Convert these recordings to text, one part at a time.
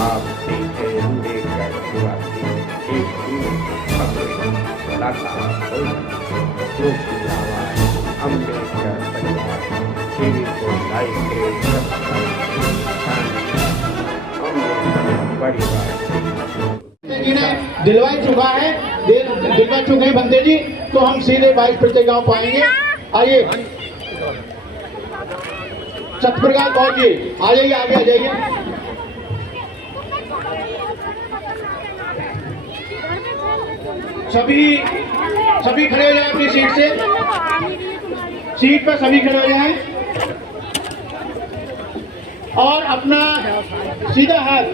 आप सीधे अम्बेडकर निवासी एक जो की आवाज अम्बेडकर परिवार टीवी को लाइक परिवार दिलवा चुके हैं बंदे जी। तो हम सीधे 22 प्रतिज्ञाओं पाएंगे। आइए सतप्रकाश कौर जी आ जाइए, आगे आ जाइए। सभी खड़े हो जाए अपनी सीट से, सीट पर सभी खड़े हो जाए और अपना सीधा हाथ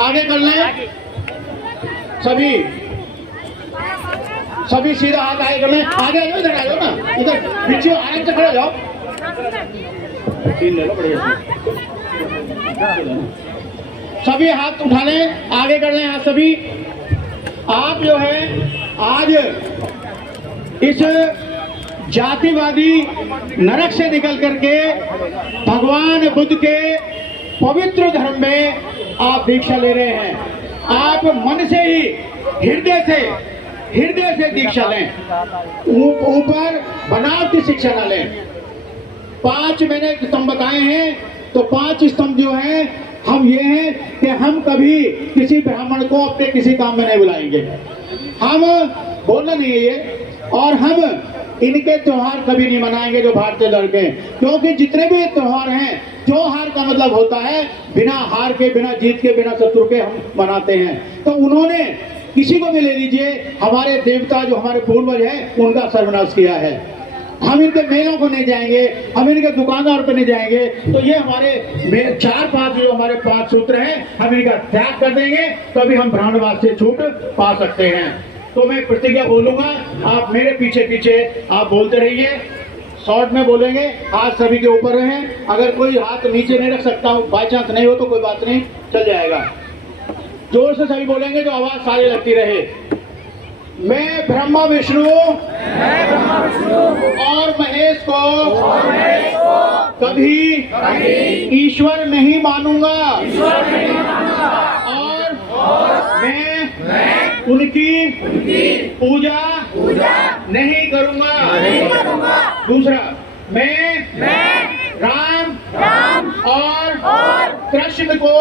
आगे कर लें। सभी सीधा हाथ आगे कर लें। आगे आ जाओ, इधर आ जाओ ना, इधर पीछे आराम से खड़े हो जाओ। तीन ले लो, बढ़िया। सभी हाथ उठा लें, आगे कर लें हाथ सभी। आप जो है आज इस जातिवादी नरक से निकल करके भगवान बुद्ध के पवित्र धर्म में आप दीक्षा ले रहे हैं। आप मन से ही हृदय से दीक्षा लें, ऊपर बनावटी शिक्षा न लें। 5 मैंने स्तंभ बताए हैं, तो 5 स्तंभ जो है हम ये हैं कि हम कभी किसी ब्राह्मण को अपने किसी काम में नहीं बुलाएंगे। हम बोलना नहीं है ये, और हम इनके त्योहार कभी नहीं मनाएंगे जो भारतीय लड़के हैं, क्योंकि जितने भी त्योहार हैं, त्योहार का मतलब होता है बिना हार के, बिना जीत के, बिना शत्रु के हम मनाते हैं। तो उन्होंने किसी को भी ले लीजिए, हमारे देवता जो हमारे पूर्वज हैं उनका सर्वनाश किया है। हम इनके मेलों को नहीं जाएंगे, हम इनके दुकानदार पे नहीं जाएंगे। तो ये हमारे 4-5 जो हमारे 5 सूत्र हैं, हम इनका त्याग कर देंगे, तभी हम ब्राह्मणवाद से छूट पा सकते हैं। तो मैं प्रतिज्ञा बोलूंगा, आप मेरे पीछे आप बोलते रहिए। शॉर्ट में बोलेंगे, हाथ सभी के ऊपर रहें। अगर कोई हाथ नीचे नहीं रख सकता, बाई चांस नहीं हो तो कोई बात नहीं, चल जाएगा। जोर से सभी बोलेंगे जो आवाज सारी लगती रहे। मैं ब्रह्मा विष्णु और महेश को कभी ईश्वर नहीं मानूंगा, और मैं उनकी पूजा नहीं करूंगा। दूसरा, मैं राम और कृष्ण को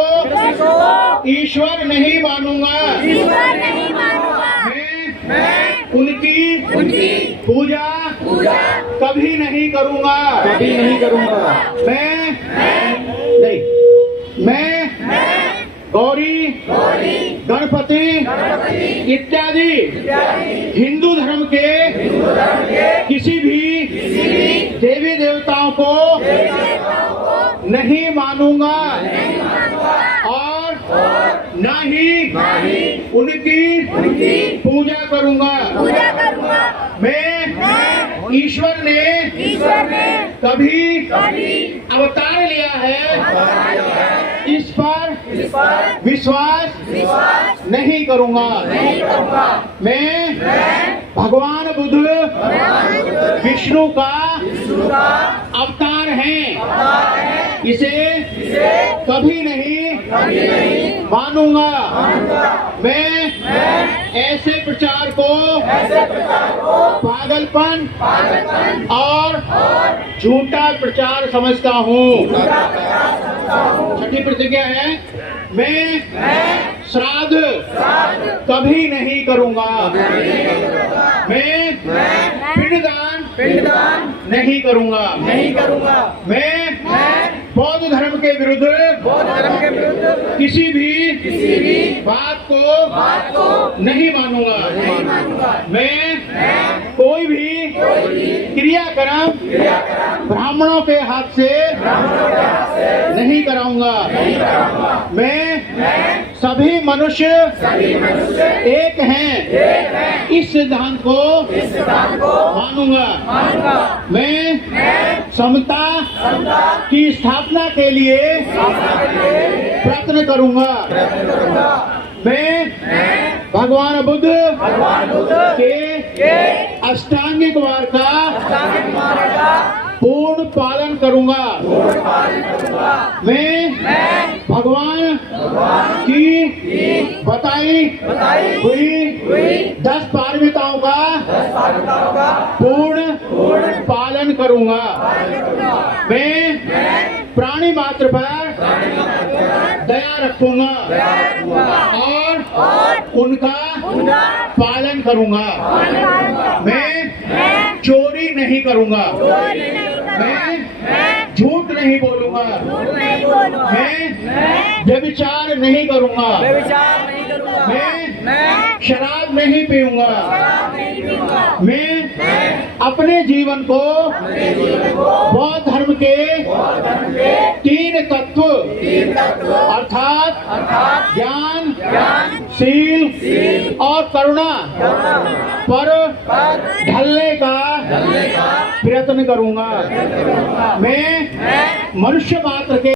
ईश्वर नहीं मानूंगा। मैं उनकी पूजा कभी नहीं करूंगा। मैं गौरी, गणपति इत्यादि हिंदू धर्म के किसी भी देवी देवताओं को नहीं मानूंगा, और न ही उनकी पूजा करूंगा। मैं ईश्वर ने कभी अवतार लिया है, इस पर विश्वास नहीं करूंगा। मैं भगवान बुद्ध विष्णु का अवतार हैं, इसे कभी नहीं मानूंगा। मैं ऐसे प्रचार को पागलपन और झूठा प्रचार समझता हूँ। छठी प्रतिज्ञा है, मैं श्राद्ध कभी नहीं करूंगा। मैं पिंडदान नहीं करूंगा। मैं बौद्ध धर्म के विरुद्ध किसी भी बात को नहीं मानूंगा। मैं कोई भी क्रियाक्रम ब्राह्मणों के हाथ से नहीं कराऊंगा। मैं सभी मनुष्य एक हैं, इस सिद्धांत को मानूंगा। मैं समता की स्थापना के लिए प्रयत्न करूंगा। मैं भगवान बुद्ध के अष्टांगिक मार्ग का पूर्ण पालन करूंगा। मैं भगवान की बताई हुई 10 पारमिताओं का पूर्ण पालन करूंगा। मैं प्राणी मात्र पर दया रखूंगा और उनका पालन करूंगा। मैं चोरी नहीं करूंगा। मैं झूठ नहीं बोलूंगा। मैं व्यभिचार नहीं करूंगा। मैं शराब नहीं पीऊंगा। मैं अपने जीवन को बौद्ध धर्म के 3 तत्व अर्थात ज्ञान, शील और करुणा पर ढलने का प्रयत्न करूंगा। मैं मनुष्य मात्र के